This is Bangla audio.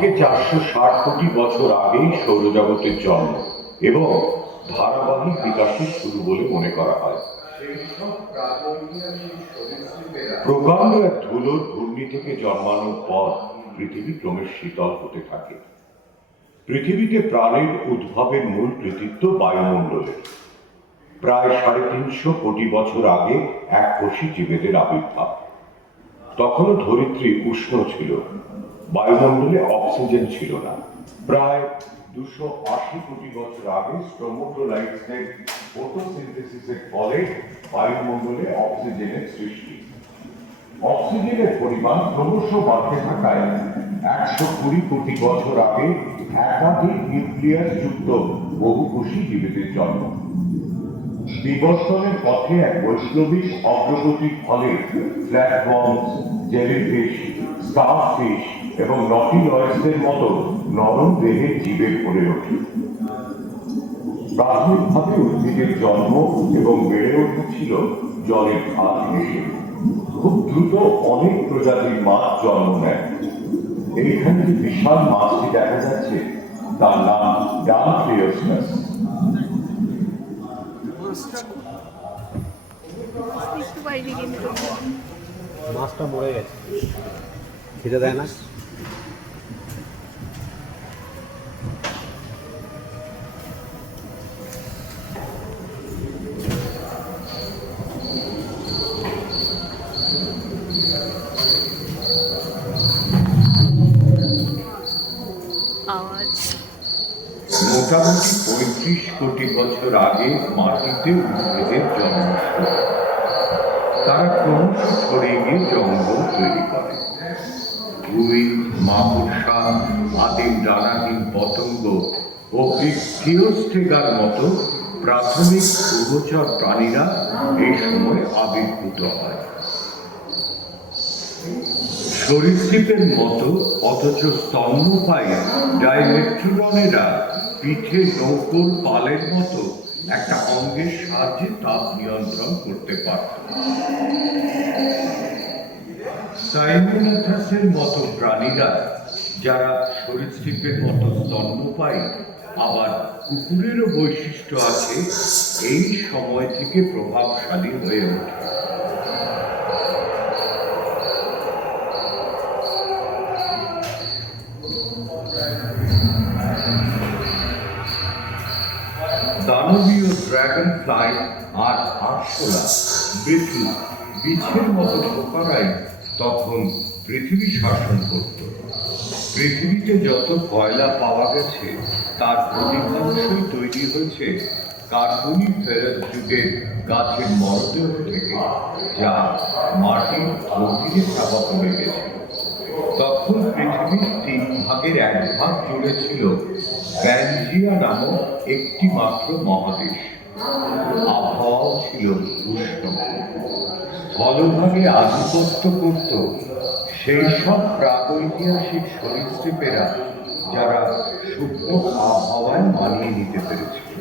থেকে 460 কোটি বছর আগেই সৌরজগতের জন্ম এবং ধারাবাহিক বিকাশের শুরু বলে মনে করা হয়। প্রকাণ্ড এক ধুলোর ঘূর্ণি থেকে জন্মানোর পর পৃথিবী ক্রমে শীতল হতে থাকে। পৃথিবীতে প্রাণের উদ্ভবের মূল কৃতিত্ব বায়ুমণ্ডলের। প্রায় 350 কোটি বছর আগে এককোষী জীবেদের আবির্ভাব। তখনও ধরিত্রী উষ্ণ ছিল, বায়ুমণ্ডলে অক্সিজেন ছিল না। প্রায় 280 কোটি বছর আগে স্ট্রোমোটোলাইটসের ফটোসিনথেসিসের ফলে বায়ুমণ্ডলে অক্সিজেনের সৃষ্টি। অক্সিজেনের পরিমাণ ক্রমশ বাড়তে থাকায় 120 কোটি বছর আগে একাধিক নিউক্লিয়াস যুক্ত বহুকোষী জীবেদের জন্ম। বিবর্তনের পথে এক বৈপ্লবিক অগ্রগতির ফলে প্ল্যাটফর্মস, জেলিফিশ, স্টারফিশ এবং নটিলয়েডসের মতো নরম দেহের জীবে ভরে ওঠে। প্রাথমিকভাবে উদ্ভিদের জন্ম এবং বেড়ে ওঠা ছিল জলের ধার ঘেঁষে। খুব দ্রুত অনেক প্রজাতির মাছ জন্ম নেয়। এইখানে যে বিশাল মাছটি দেখা যাচ্ছে তার নাম ডানফ্লিওস্টাস। মাছটা মরে গেছে, খেতে দেয় না। মোটামুটি 35 কোটি বছর আগে মাটিতে উদ্ভিদের জন্ম শুরু। তারা ক্রমশ ছড়িয়ে গিয়ে জঙ্গল তৈরি করে। উই, মাকড়সা, আদিম ডানাহীন পতঙ্গ ও থিওস্টেগার মতো প্রাথমিক উভচর প্রাণীরা এই সময় আবির্ভূত হয়। সরীসৃপের মতো অথচ স্তন্যপায়ী ডাইমেট্রিয়নেরা পিঠে নৌকোর পালের মতো একটা অঙ্গের সাহায্যে তাপ নিয়ন্ত্রণ করতে পারত। সাইমোনাথাসের মতো প্রাণীরা, যারা সরীসৃপের মতো স্তন্যপায়ী, আবার কুকুরেরও বৈশিষ্ট্য আছে, এই সময় থেকে প্রভাবশালী হয়ে ওঠে। দানবীয় ড্রাগন ফ্লাই আর আরশোলা, বিটল, বিছের মতো পোকারাই তখন পৃথিবী শাসন করত। পৃথিবীতে যত কয়লা পাওয়া গেছে তার অধিকাংশই তৈরি হয়েছে কার্বনিফেরাস যুগের গাছের মরদেহ থেকে, যা মাটির গভীরে চাপা পড়ে গেছে। তখন পৃথিবীর 3 ভাগের 1 ভাগ জুড়ে ছিল প্যানজিয়া নামক একটি মাত্র মহাদেশ। আবহাওয়া ছিল উষ্ণ। স্থলভাগে আধিপত্য করত সেই সব প্রাগৈতিহাসিক সরীসৃপেরা, যারা শুকনো আবহাওয়ায় মানিয়ে নিতে পেরেছিল।